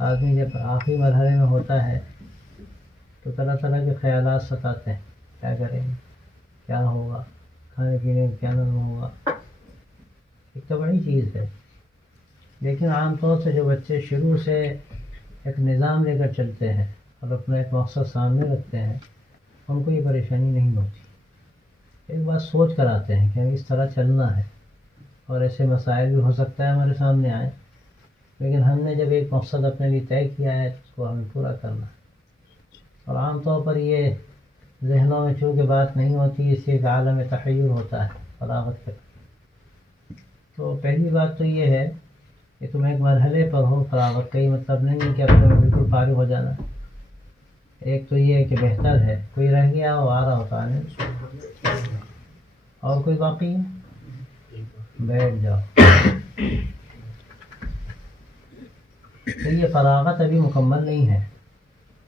آدمی جب آخری مرحلے میں ہوتا ہے تو طرح طرح کے خیالات ستاتے ہیں، کیا کریں گے، کیا ہوگا، کھانے پینے میں کیا نظم ہوگا. ایک تو بڑی چیز ہے، لیکن عام طور سے جو بچے شروع سے ایک نظام لے کر چلتے ہیں اور اپنا ایک مقصد سامنے رکھتے ہیں، ان کو یہ پریشانی نہیں ہوتی. ایک بات سوچ کر آتے ہیں کہ ہمیں اس طرح چلنا ہے، اور ایسے مسائل بھی ہو سکتا ہے ہمارے سامنے آئیں، لیکن ہم نے جب ایک مقصد اپنے لیے طے کیا ہے تو اس کو ہمیں پورا کرنا ہے. اور عام طور پر یہ ذہنوں میں چونکہ بات نہیں ہوتی، اس سے ایک عالم تحیر ہوتا ہے فراغت کا. تو پہلی بات تو یہ ہے کہ تم ایک مرحلے پر ہو. فراغت کا یہ مطلب نہیں ہے کہ اپنے میں بالکل فارغ ہو جانا. ایک تو یہ ہے کہ بہتر ہے کوئی رہ گیا ہو، آ رہا ہوتا ہے، اور کوئی باقی ہے، بیٹھ جاؤ. تو یہ فراغت ابھی مکمل نہیں ہے.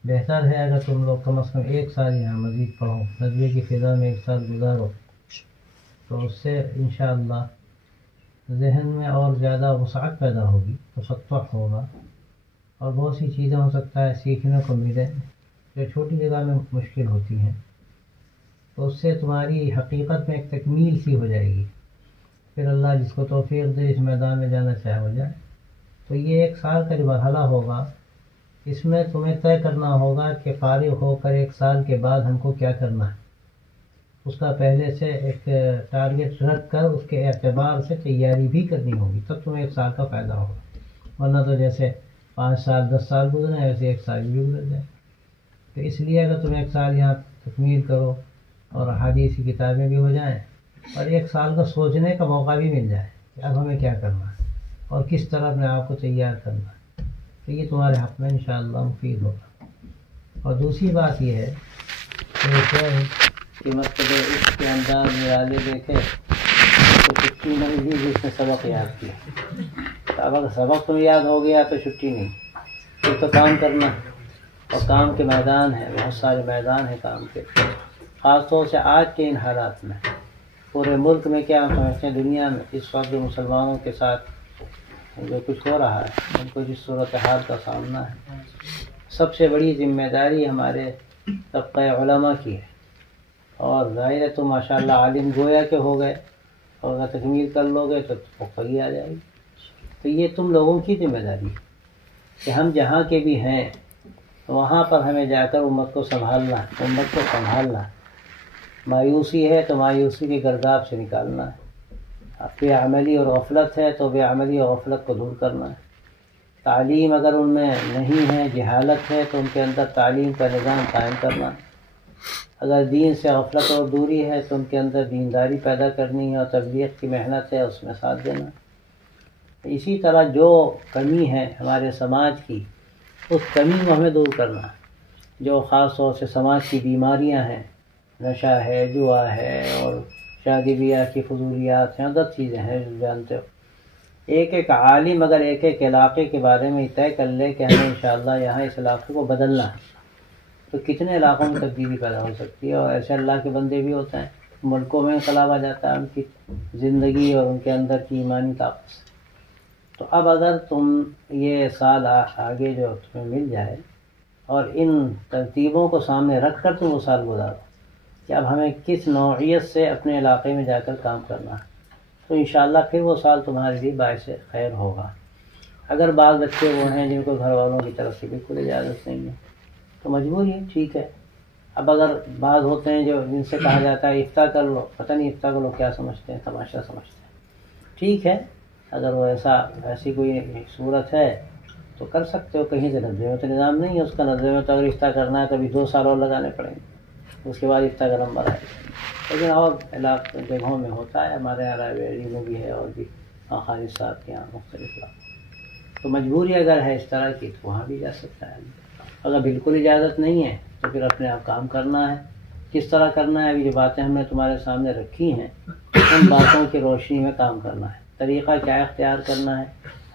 بہتر ہے اگر تم لوگ کم از کم 1 سال یہاں مزید پڑھو، ندوے کی فضا میں 1 سال گزارو، تو اس سے انشاءاللہ ذہن میں اور زیادہ وسعت پیدا ہوگی، تفتح ہوگا، اور بہت سی چیزیں ہو سکتا ہے سیکھنے کو ملے جو چھوٹی جگہ میں مشکل ہوتی ہیں. تو اس سے تمہاری حقیقت میں ایک تکمیل سی ہو جائے گی. پھر اللہ جس کو توفیق دے اس میدان میں جانا چاہے ہو جائے. تو یہ 1 سال کا جو مرحلہ ہوگا، اس میں تمہیں طے کرنا ہوگا کہ فارغ ہو کر 1 سال کے بعد ہم کو کیا کرنا ہے. اس کا پہلے سے ایک ٹارگٹ رکھ کر اس کے اعتبار سے تیاری بھی کرنی ہوگی، تب تمہیں 1 سال کا فائدہ ہوگا. ورنہ تو جیسے 5 سال 10 سال گزرے ایسے 1 سال بھی گزر جائے. تو اس لیے اگر تم 1 سال یہاں تکمیل کرو اور احادیث کی کتابیں بھی ہو جائیں، اور 1 سال کا سوچنے کا موقع بھی مل جائے کہ اب ہمیں کیا کرنا ہے اور کس طرح اپنے آپ کو تیار کرنا ہے، تو یہ تمہارے حق میں انشاءاللہ مفید ہوگا. اور دوسری بات یہ ہے کہ مطلب اس کے انداز نرالے دیکھے تو چھٹی نہیں دی جس نے سبق یاد کیا. اب اگر سبق تمہیں یاد ہو گیا تو چھٹی نہیں، پھر تو کام کرنا. اور کام کے میدان ہیں، بہت سارے میدان ہیں کام کے، خاص طور سے آج کے ان حالات میں. پورے ملک میں کیا ہم سمجھتے ہیں، دنیا میں اس وقت جو مسلمانوں کے ساتھ جو کچھ ہو رہا ہے، ان کو جس صورتحال کا سامنا ہے، سب سے بڑی ذمہ داری ہمارے طبقہ علماء کی ہے. اور ظاہر ہے تو ماشاءاللہ عالم گویا کے ہو گئے، اور اگر تکمیل کر لو گے تو پختگی آ جائے گی. تو یہ تم لوگوں کی ذمہ داری ہے کہ ہم جہاں کے بھی ہیں وہاں پر ہمیں جا کر امت کو سنبھالنا. مایوسی ہے تو مایوسی کے گرداب سے نکالنا ہے. بے عملی اور غفلت ہے تو بے عملی اور غفلت کو دور کرنا ہے. تعلیم اگر ان میں نہیں ہے، جہالت ہے، تو ان کے اندر تعلیم کا نظام قائم کرنا ہے. اگر دین سے غفلت اور دوری ہے تو ان کے اندر دینداری پیدا کرنی ہے، اور تبلیغ کی محنت ہے اس میں ساتھ دینا. اسی طرح جو کمی ہے ہمارے سماج کی، اس کمی کو ہمیں دور کرنا ہے. جو خاص طور سے سماج کی بیماریاں ہیں، نشہ ہے، جوا ہے، اور شادی بیاہ کی فضولیات ہیں، عدد چیزیں ہیں جو جانتے ہو. ایک عالم اگر ایک علاقے کے بارے میں طے کر لے کہ ہمیں انشاءاللہ یہاں اس علاقے کو بدلنا ہے، تو کتنے علاقوں میں تبدیلی پیدا ہو سکتی ہے. اور ایسے اللہ کے بندے بھی ہوتے ہیں، ملکوں میں انقلاب آ جاتا ہے ان کی زندگی اور ان کے اندر کی ایمانی طاقت سے. تو اب اگر تم یہ سال آگے جو تمہیں مل جائے اور ان ترتیبوں کو سامنے رکھ کر تم وہ سال گزارو کہ اب ہمیں کس نوعیت سے اپنے علاقے میں جا کر کام کرنا ہے، تو انشاءاللہ پھر وہ سال تمہارے لیے باعث خیر ہوگا. اگر بعض بچے وہ ہیں جن کو گھر والوں کی طرف سے بالکل اجازت نہیں ہے تو مجبوری ہے، ٹھیک ہے. اب اگر بعض ہوتے ہیں جو جن سے کہا جاتا ہے افطار کر لو، پتہ نہیں افطار کو لوگ کیا سمجھتے ہیں، تماشا سمجھتے ہیں. ٹھیک ہے، اگر وہ ایسی کوئی صورت ہے تو کر سکتے ہو. کہیں سے ندوے میں تو نظام نہیں ہے اس کا. ندوے میں تو اگر افطار کرنا ہے تو ابھی 2 سال اور لگانے پڑیں گے، اس کے بعد افطار کا نمبر آئے گا. لیکن اور جگہوں میں ہوتا ہے، ہمارے یہاں رائے بیری میں بھی ہے، اور بھی خالد صاحب کے یہاں مختلف علاقوں. تو مجبوری اگر ہے اس طرح کی تو وہاں بھی جا سکتا ہے. اگر بالکل اجازت نہیں ہے تو پھر اپنے آپ کام کرنا ہے. کس طرح کرنا ہے؟ ابھی جو باتیں ہم نے تمہارے سامنے رکھی ہیں ان باتوں کی روشنی میں کام کرنا ہے. طریقہ کیا اختیار کرنا ہے؟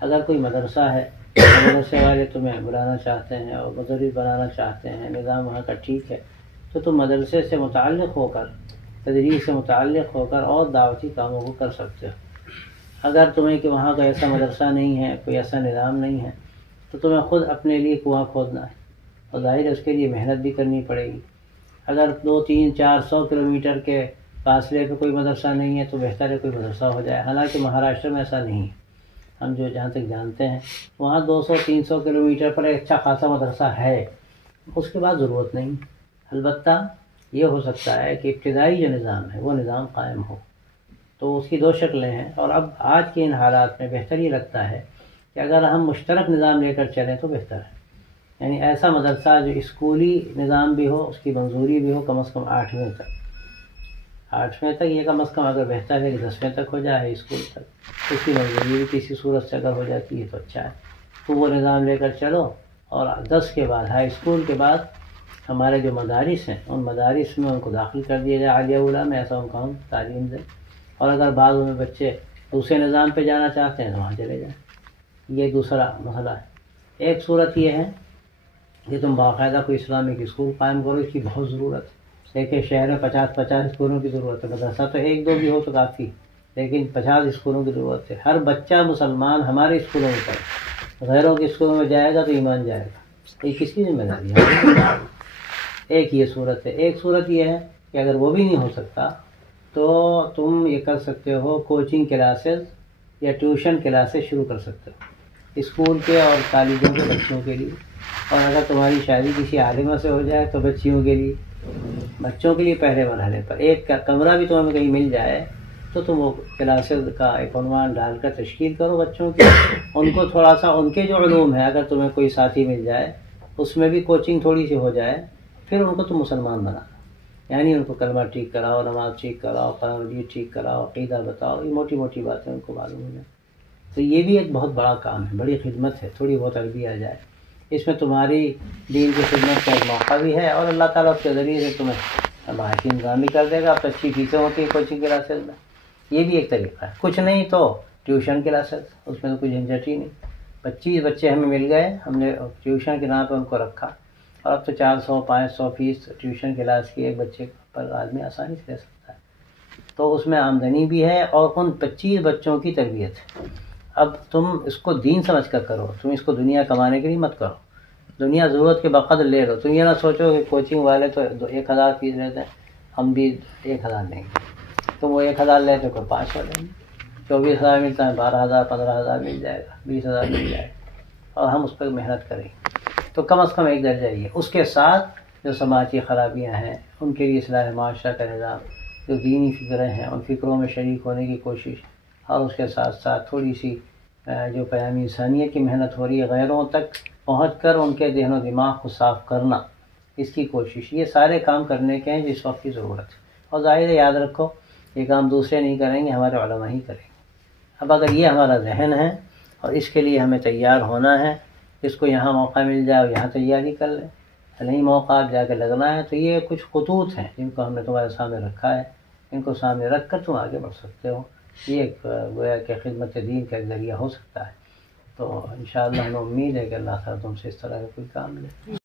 اگر کوئی مدرسہ ہے، مدرسے والے تمہیں بلانا چاہتے ہیں اور مدرس بنانا چاہتے ہیں، نظام وہاں کا ٹھیک ہے، تو تم مدرسے سے متعلق ہو کر، تدریس سے متعلق ہو کر اور دعوتی کاموں کو کر سکتے ہو. اگر تمہیں کہ وہاں کا ایسا مدرسہ نہیں ہے، کوئی ایسا نظام نہیں ہے، تو تمہیں خود اپنے لیے کنواں کھودنا ہے، اور ظاہر ہے اس کے لیے محنت بھی کرنی پڑے گی۔ اگر 200 300 400 کلومیٹر کے فاصلے پہ کوئی مدرسہ نہیں ہے تو بہتر ہے کوئی مدرسہ ہو جائے، حالانکہ مہاراشٹر میں ایسا نہیں ہے، ہم جو جہاں تک جانتے ہیں وہاں 200 300 کلومیٹر پر ایک اچھا خاصا مدرسہ ہے، اس کے بعد ضرورت نہیں۔ البتہ یہ ہو سکتا ہے کہ ابتدائی جو نظام ہے وہ نظام قائم ہو، تو اس کی دو شکلیں ہیں، اور اب آج کے ان حالات میں بہتر یہ لگتا ہے کہ اگر ہم مشترک نظام لے کر چلیں تو بہتر ہے، یعنی ایسا مدرسہ جو اسکولی نظام بھی ہو، اس کی منظوری بھی ہو کم از کم 8ویں تک، 8ویں تک یہ کم از کم، اگر بہتر ہے کہ 10ویں تک ہو جائے اسکول تک، اس کی منظوری بھی کسی صورت سے اگر ہو جاتی ہے تو اچھا ہے، تو وہ نظام لے کر چلو، اور 10 کے بعد ہائی اسکول کے بعد ہمارے جو مدارس ہیں ان مدارس میں ان کو داخل کر دیا جائے، عالیہ اولیٰ میں، ایسا ان کو ہم تعلیم دیں، اور اگر بعض میں بچے دوسرے نظام پہ جانا چاہتے ہیں تو وہاں چلے جائیں۔ یہ دوسرا مسئلہ ہے۔ ایک صورت یہ ہے کہ تم باقاعدہ کوئی اسلامک اسکول قائم کرو، اس کی بہت ضرورت ہے، دیکھیں شہر میں 50 اسکولوں کی ضرورت ہے، مدرسہ تو 1 2 بھی ہو تو کافی، لیکن 50 اسکولوں کی ضرورت ہے۔ ہر بچہ مسلمان ہمارے اسکولوں میں پڑھے، غیروں کے اسکولوں میں جائے گا تو ایمان جائے گا، یہ کس کی ذمہ داری ہے؟ ایک یہ صورت ہے۔ ایک صورت یہ ہے کہ اگر وہ بھی نہیں ہو سکتا تو تم یہ کر سکتے ہو، کوچنگ کلاسز یا ٹیوشن کلاسز شروع کر سکتے ہو اسکول کے اور کالجوں کے بچوں کے لیے، اور اگر تمہاری شادی کسی عالمہ سے ہو جائے تو بچیوں کے لیے، بچوں کے لیے پہلے مرحلے پر ایک کمرہ بھی تمہیں کہیں مل جائے تو تم وہ کلاسز کا ایک عنوان ڈال کر تشکیل کرو بچوں کی، ان کو تھوڑا سا ان کے جو علوم ہے اگر تمہیں کوئی ساتھی مل جائے اس میں بھی کوچنگ تھوڑی سی ہو جائے، پھر ان کو تم مسلمان بنا، یعنی ان کو کلمہ ٹھیک کراؤ، نماز ٹھیک کراؤ، قرآن مجید ٹھیک کراؤ، عقیدہ بتاؤ، یہ موٹی موٹی باتیں ان کو معلوم ہو جائیں، تو یہ بھی ایک بہت بڑا کام ہے، بڑی خدمت ہے، تھوڑی بہت عربی آ جائے، اس میں تمہاری دین کی خدمت کا ایک موقع بھی ہے، اور اللہ تعالیٰ کے ذریعے سے تمہیں معاشی انتظام بھی کر دے گا، اب تو اچھی فیسیں ہوتی ہیں کوچنگ کلاسز میں، یہ بھی ایک طریقہ ہے۔ کچھ نہیں تو ٹیوشن کلاسز، اس میں تو کوئی جھنجھٹ ہی نہیں، 25 بچے ہمیں مل گئے، ہم نے ٹیوشن کے نام پہ ان کو رکھا، اور اب تو 400 500 فیس ٹیوشن کلاس کی ایک بچے پر آدمی آسانی سے لے سکتا ہے، تو اس میں آمدنی بھی ہے اور ان 25 بچوں کی تربیت ہے۔ اب تم اس کو دین سمجھ کر کرو، تم اس کو دنیا کمانے کے لیے مت کرو، دنیا ضرورت کے بقدر لے لو، تم یہ نہ سوچو کہ کوچنگ والے تو 1000 فیس لیتے ہیں ہم بھی 1000 لیں گے، تم وہ 1000 لیتے کوئی 500 لیں گے، 24,000 ملتا ہے 12,000 15,000 مل جائے گا، 20,000 مل جائے گا، اور ہم اس پر محنت کریں گے، تو کم از کم ایک درجہ یہ، اس کے ساتھ جو سماجی خرابیاں ہیں ان کے لیے اصلاح معاشرہ کا نظام، جو دینی فکریں ہیں ان فکروں میں شریک ہونے کی کوشش، اور اس کے ساتھ ساتھ تھوڑی سی جو پیام انسانیت کی محنت ہو رہی ہے غیروں تک پہنچ کر ان کے ذہن و دماغ کو صاف کرنا، اس کی کوشش، یہ سارے کام کرنے کے ہیں جس وقت کی ضرورت ہے، اور ظاہر ہے یاد رکھو یہ کام دوسرے نہیں کریں گے، ہمارے علماء ہی کریں گے۔ اب اگر یہ ہمارا ذہن ہے اور اس کے لیے ہمیں تیار ہونا ہے، جس کو یہاں موقع مل جائے یہاں تیاری کر لیں، نہیں موقع جا کے لگنا ہے، تو یہ کچھ خطوط ہیں جن کو ہم نے تمہارے سامنے رکھا ہے، ان کو سامنے رکھ کر تم آگے بڑھ سکتے ہو، یہ ایک گویا کہ خدمت دین کا ایک ذریعہ ہو سکتا ہے، تو انشاءاللہ ہمیں امید ہے کہ اللہ تعالیٰ تم سے اس طرح کا کوئی کام لے۔